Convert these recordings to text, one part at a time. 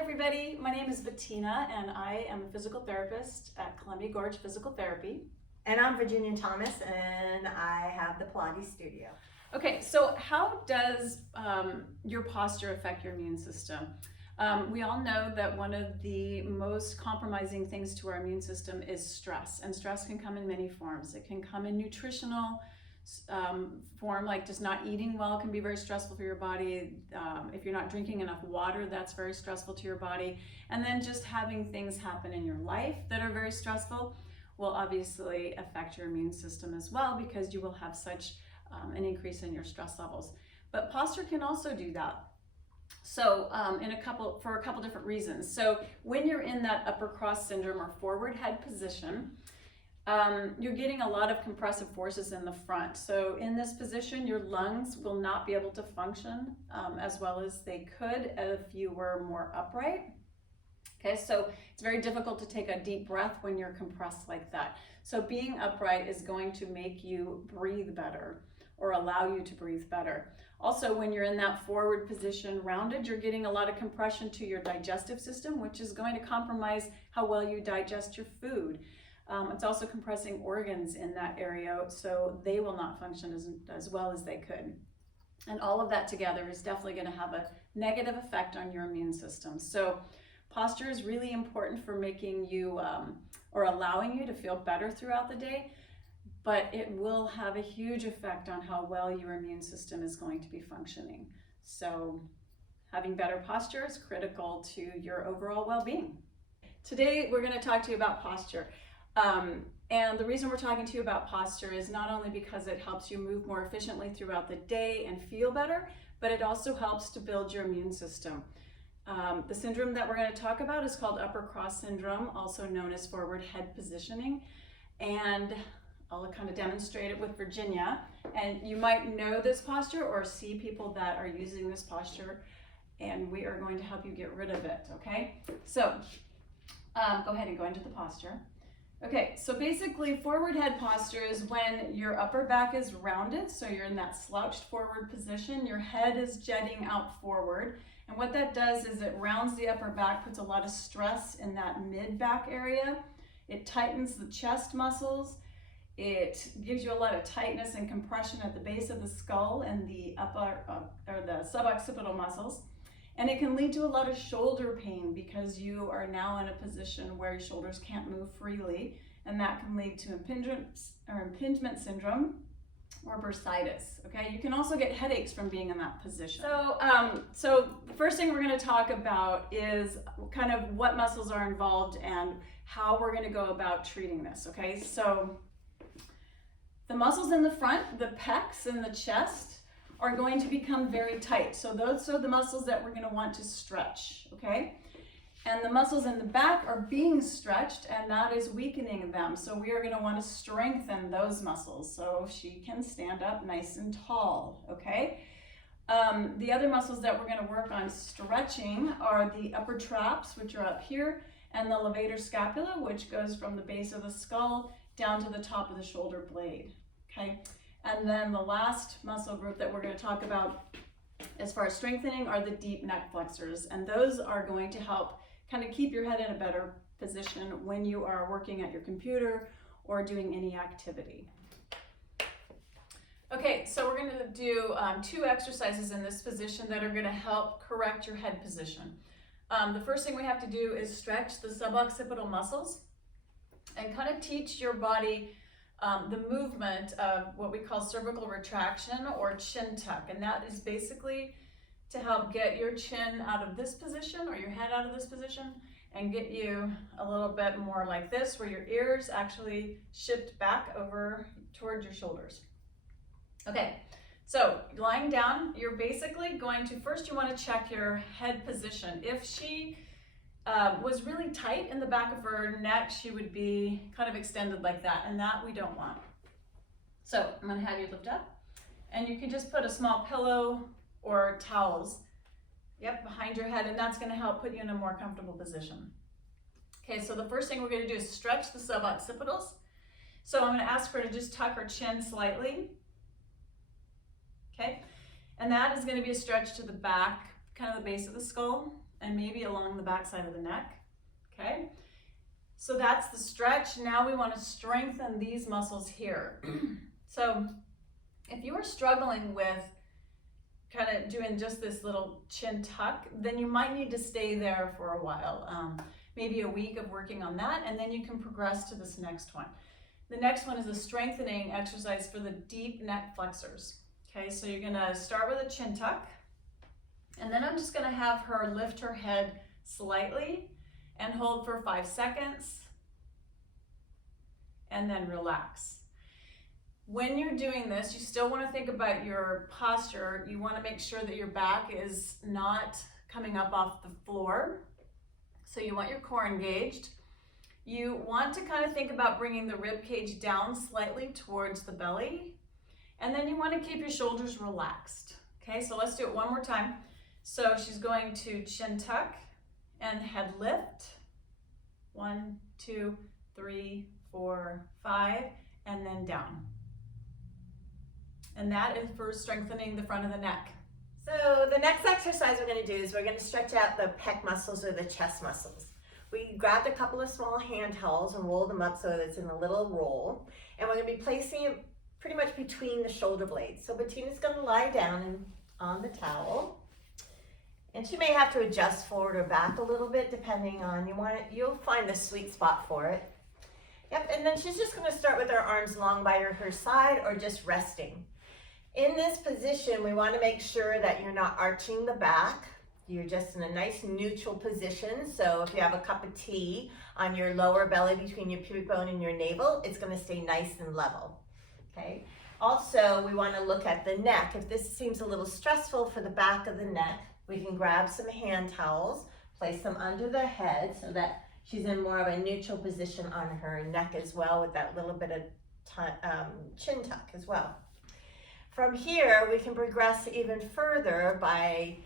everybody, my name is Bettina and I am a physical therapist at Columbia Gorge Physical Therapy. And I'm Virginia Thomas and I have the Pilates studio. Okay, so how does your posture affect your immune system? We all know that one of the most compromising things to our immune system is stress, and stress can come in many forms. It can come in nutritional form, like just not eating well can be very stressful for your body. If you're not drinking enough water, that's very stressful to your body. And then just having things happen in your life that are very stressful will obviously affect your immune system as well, because you will have such an increase in your stress levels. But posture can also do that. So for a couple different reasons. So when you're in that upper cross syndrome or forward head position, you're getting a lot of compressive forces in the front. So in this position, your lungs will not be able to function as well as they could if you were more upright. Okay, so it's very difficult to take a deep breath when you're compressed like that. So being upright is going to make you breathe better or allow you to breathe better. Also, when you're in that forward position rounded, you're getting a lot of compression to your digestive system, which is going to compromise how well you digest your food. It's also compressing organs in that area, so they will not function as well as they could. And all of that together is definitely going to have a negative effect on your immune system. So posture is really important for making you or allowing you to feel better throughout the day, but it will have a huge effect on how well your immune system is going to be functioning. So having better posture is critical to your overall well-being. Today, we're going to talk to you about posture. And the reason we're talking to you about posture is not only because it helps you move more efficiently throughout the day and feel better, but it also helps to build your immune system. The syndrome that we're going to talk about is called upper cross syndrome, also known as forward head positioning. And I'll kind of demonstrate it with Virginia. And you might know this posture or see people that are using this posture, and we are going to help you get rid of it, okay? So go ahead and go into the posture. Okay, so basically forward head posture is when your upper back is rounded, so you're in that slouched forward position, your head is jetting out forward, and what that does is it rounds the upper back, puts a lot of stress in that mid-back area. It tightens the chest muscles, it gives you a lot of tightness and compression at the base of the skull and the upper or the suboccipital muscles. And it can lead to a lot of shoulder pain because you are now in a position where your shoulders can't move freely, and that can lead to impingement syndrome or bursitis. Okay, you can also get headaches from being in that position. So the first thing we're going to talk about is kind of what muscles are involved and how we're going to go about treating this. Okay, so the muscles in the front, the pecs and the chest, are going to become very tight. So those are the muscles that we're going to want to stretch, okay? And the muscles in the back are being stretched, and that is weakening them. So we are going to want to strengthen those muscles so she can stand up nice and tall, okay? The other muscles that we're going to work on stretching are the upper traps, which are up here, and the levator scapula, which goes from the base of the skull down to the top of the shoulder blade, okay? And then the last muscle group that we're going to talk about as far as strengthening are the deep neck flexors. And those are going to help kind of keep your head in a better position when you are working at your computer or doing any activity. Okay, so we're going to do 2 exercises in this position that are going to help correct your head position. The first thing we have to do is stretch the suboccipital muscles and kind of teach your body the movement of what we call cervical retraction or chin tuck. And that is basically to help get your chin out of this position or your head out of this position and get you a little bit more like this, where your ears actually shift back over towards your shoulders. Okay, so lying down, you're basically going to, first you want to check your head position. If she was really tight in the back of her neck, she would be kind of extended like that, and that we don't want. So I'm going to have you lift up, and you can just put a small pillow or towels behind your head, and that's going to help put you in a more comfortable position. Okay, so the first thing we're going to do is stretch the suboccipitals. So I'm going to ask her to just tuck her chin slightly. Okay, and that is going to be a stretch to the back, kind of the base of the skull. and maybe along the back side of the neck, okay? So that's the stretch. Now we want to strengthen these muscles here. So if you are struggling with kind of doing just this little chin tuck, then you might need to stay there for a while, maybe a week of working on that, and then you can progress to this next one. The next one is a strengthening exercise for the deep neck flexors. Okay, so you're gonna start with a chin tuck, and then I'm just gonna have her lift her head slightly and hold for 5 seconds, and then relax. When you're doing this, you still wanna think about your posture. You wanna make sure that your back is not coming up off the floor. So you want your core engaged. You want to kind of think about bringing the rib cage down slightly towards the belly. And then you want to keep your shoulders relaxed. Okay, so let's do it one more time. So she's going to chin tuck and head lift. 1, 2, 3, 4, 5, and then down. And that is for strengthening the front of the neck. So the next exercise we're going to do is we're going to stretch out the pec muscles or the chest muscles. We grabbed a couple of small hand towels and rolled them up so that it's in a little roll. And we're going to be placing it pretty much between the shoulder blades. So Bettina's going to lie down on the towel. And she may have to adjust forward or back a little bit depending on, you'll find the sweet spot for it. Yep, and then she's just going to start with her arms long by her side or just resting. In this position, we want to make sure that you're not arching the back. You're just in a nice neutral position. So if you have a cup of tea on your lower belly between your pubic bone and your navel, it's going to stay nice and level. Okay. Also, we want to look at the neck. If this seems a little stressful for the back of the neck, we can grab some hand towels, place them under the head so that she's in more of a neutral position on her neck as well, with that little bit of chin tuck as well. From here, we can progress even further by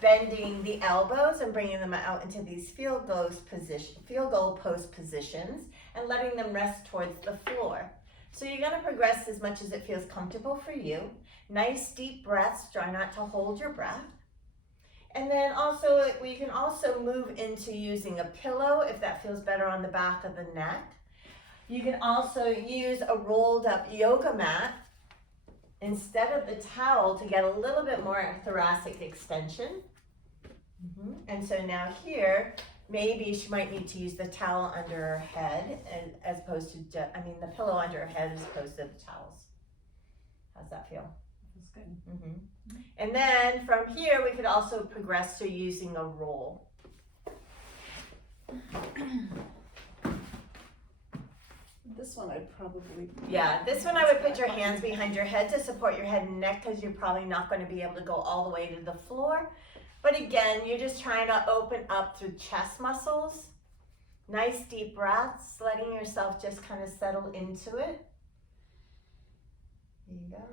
bending the elbows and bringing them out into these field goal post positions and letting them rest towards the floor. So you're going to progress as much as it feels comfortable for you. Nice deep breaths, try not to hold your breath. And then also we can also move into using a pillow if that feels better on the back of the neck. You can also use a rolled up yoga mat instead of the towel to get a little bit more thoracic extension. And so now here, maybe she might need to use the towel under her head as opposed to, the pillow under her head as opposed to the towels. How's that feel? That's good. And then from here, we could also progress to using a roll. This one I'd probably... Yeah, this one I would put your hands behind your head to support your head and neck because you're probably not going to be able to go all the way to the floor. But again, you're just trying to open up through chest muscles. Nice deep breaths, letting yourself just kind of settle into it. There you go.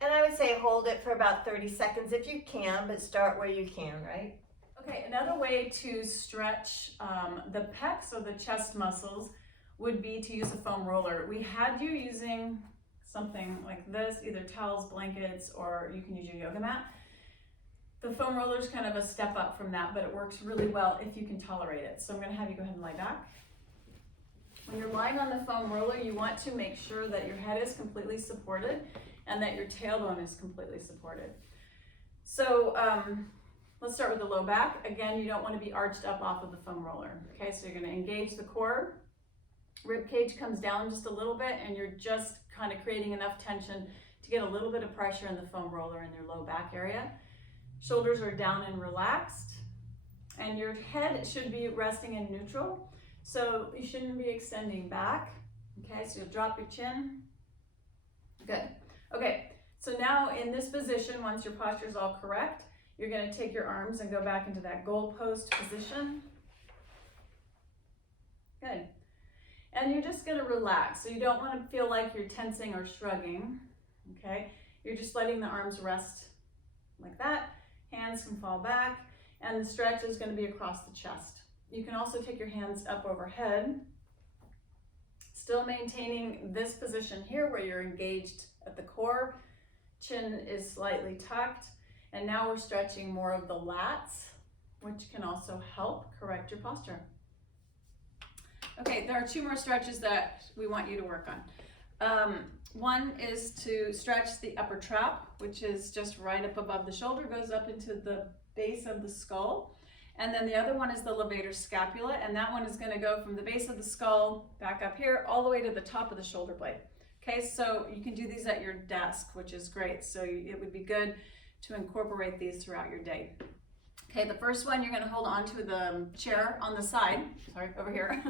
And I would say hold it for about 30 seconds if you can, but start where you can, right? Okay, another way to stretch the pecs or the chest muscles would be to use a foam roller. We had you using something like this, either towels, blankets, or you can use your yoga mat. The foam roller is kind of a step up from that, but it works really well if you can tolerate it. So I'm gonna have you go ahead and lie back. When you're lying on the foam roller, you want to make sure that your head is completely supported and that your tailbone is completely supported. So let's start with the low back. Again, you don't want to be arched up off of the foam roller. Okay, so you're gonna engage the core. Rib cage comes down just a little bit and you're just kind of creating enough tension to get a little bit of pressure in the foam roller in your low back area. Shoulders are down and relaxed, and your head should be resting in neutral, so you shouldn't be extending back. Okay, so you'll drop your chin. Good. Okay, so now in this position, once your posture is all correct, you're going to take your arms and go back into that goalpost position. Good. And you're just going to relax, so you don't want to feel like you're tensing or shrugging. Okay, you're just letting the arms rest like that. Hands can fall back, and the stretch is going to be across the chest. You can also take your hands up overhead, still maintaining this position here where you're engaged at the core. Chin is slightly tucked, and now we're stretching more of the lats which can also help correct your posture. Okay, there are 2 more stretches that we want you to work on. One is to stretch the upper trap, which is just right up above the shoulder, goes up into the base of the skull. And then the other one is the levator scapula, and that one is going to go from the base of the skull back up here all the way to the top of the shoulder blade. Okay, so you can do these at your desk, which is great. So it would be good to incorporate these throughout your day. Okay, the first one, you're going to hold onto the chair on the side. Sorry, over here.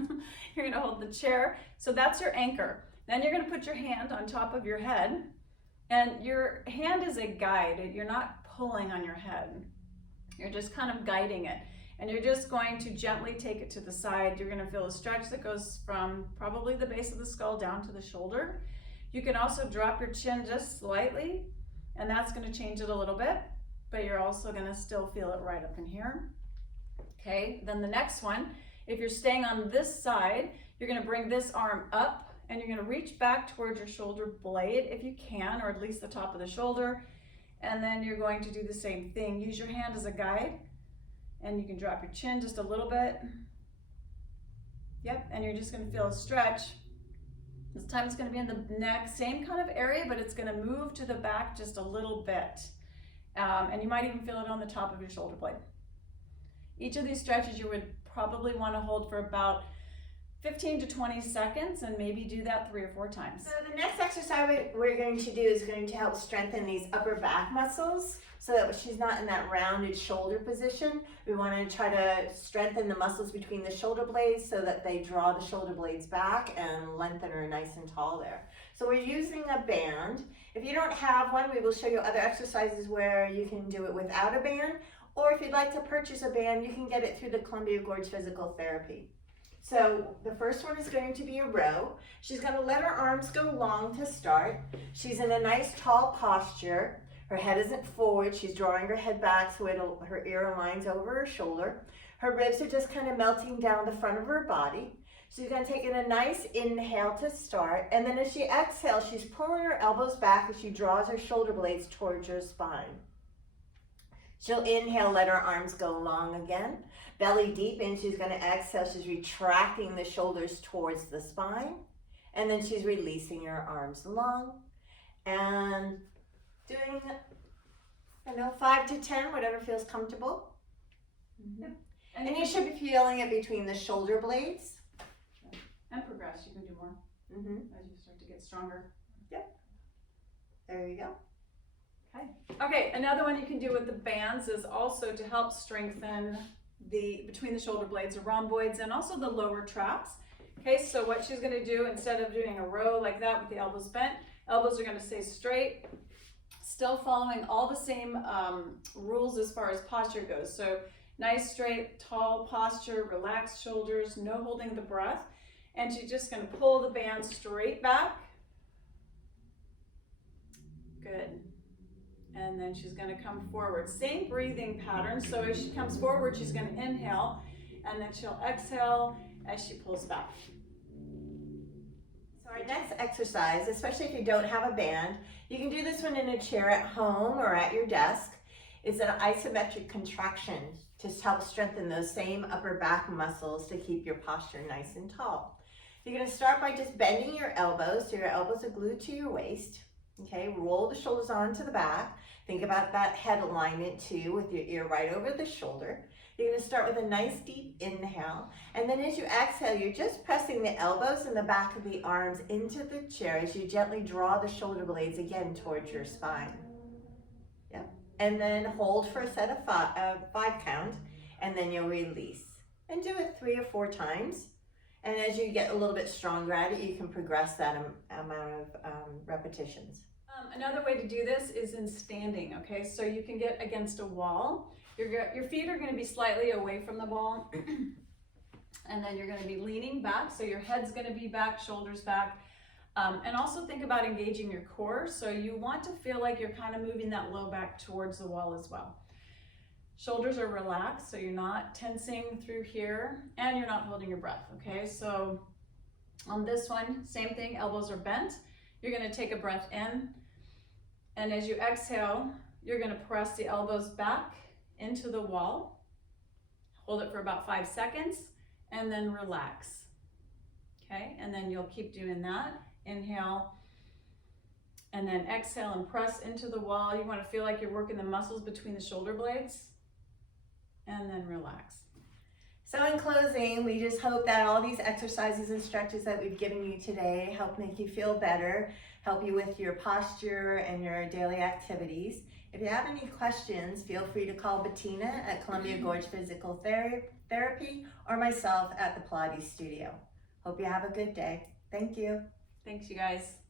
You're going to hold the chair. So that's your anchor. Then you're going to put your hand on top of your head, and your hand is a guide. You're not pulling on your head. You're just kind of guiding it. And you're just going to gently take it to the side. You're going to feel a stretch that goes from probably the base of the skull down to the shoulder. You can also drop your chin just slightly, and that's going to change it a little bit, but you're also going to still feel it right up in here. Okay, then the next one, if you're staying on this side, you're going to bring this arm up, and you're going to reach back towards your shoulder blade if you can, or at least the top of the shoulder. And then you're going to do the same thing. Use your hand as a guide, and you can drop your chin just a little bit. Yep, and you're just going to feel a stretch. This time it's going to be in the neck, same kind of area, but it's going to move to the back just a little bit. And you might even feel it on the top of your shoulder blade. Each of these stretches you would probably want to hold for about 15 to 20 seconds, and maybe do that 3 or 4 times. So the next exercise we're going to do is going to help strengthen these upper back muscles so that she's not in that rounded shoulder position. We want to try to strengthen the muscles between the shoulder blades so that they draw the shoulder blades back and lengthen her nice and tall there. So we're using a band. If you don't have one, we will show you other exercises where you can do it without a band, or if you'd like to purchase a band, you can get it through the Columbia Gorge Physical Therapy. So the first one is going to be a row. She's going to let her arms go long to start. She's in a nice tall posture. Her head isn't forward. She's drawing her head back so her ear aligns over her shoulder. Her ribs are just kind of melting down the front of her body. She's going to take in a nice inhale to start. And then as she exhales, she's pulling her elbows back as she draws her shoulder blades towards her spine. She'll inhale, let her arms go long again. Belly deep in, she's going to exhale. She's retracting the shoulders towards the spine. And then she's releasing her arms long. And doing, 5 to 10, whatever feels comfortable. Mm-hmm. And you should be feeling it between the shoulder blades. And progress, you can do more as you start to get stronger. Yep. There you go. Okay, another one you can do with the bands is also to help strengthen between the shoulder blades, the rhomboids, and also the lower traps. Okay, so what she's going to do, instead of doing a row like that with the elbows bent, elbows are going to stay straight, still following all the same rules as far as posture goes. So nice, straight, tall posture, relaxed shoulders, no holding the breath. And she's just going to pull the band straight back. Good. And then she's going to come forward. Same breathing pattern. So as she comes forward, she's going to inhale, and then she'll exhale as she pulls back. So our next exercise, especially if you don't have a band, you can do this one in a chair at home or at your desk. It's an isometric contraction to help strengthen those same upper back muscles to keep your posture nice and tall. You're going to start by just bending your elbows so your elbows are glued to your waist. Okay, roll the shoulders onto the back. Think about that head alignment too, with your ear right over the shoulder. You're going to start with a nice deep inhale, and then as you exhale, you're just pressing the elbows and the back of the arms into the chair as you gently draw the shoulder blades again towards your spine. Yep. And then hold for a set of 5 count, and then you'll release. And do it 3 or 4 times. And as you get a little bit stronger at it, you can progress that amount of repetitions. Another way to do this is in standing, okay? So you can get against a wall. Your feet are going to be slightly away from the wall. And then you're going to be leaning back. So your head's going to be back, shoulders back. And also think about engaging your core. So you want to feel like you're kind of moving that low back towards the wall as well. Shoulders are relaxed, so you're not tensing through here, and you're not holding your breath, okay? So on this one, same thing, elbows are bent. You're going to take a breath in, and as you exhale, you're going to press the elbows back into the wall. Hold it for about 5 seconds and then relax. Okay, and then you'll keep doing that. Inhale, and then exhale and press into the wall. You want to feel like you're working the muscles between the shoulder blades, and then relax. So in closing, we just hope that all these exercises and stretches that we've given you today help make you feel better, help you with your posture and your daily activities. If you have any questions, feel free to call Bettina at Columbia Gorge Physical Therapy or myself at the Pilates Studio. Hope you have a good day. Thank you. Thanks, you guys.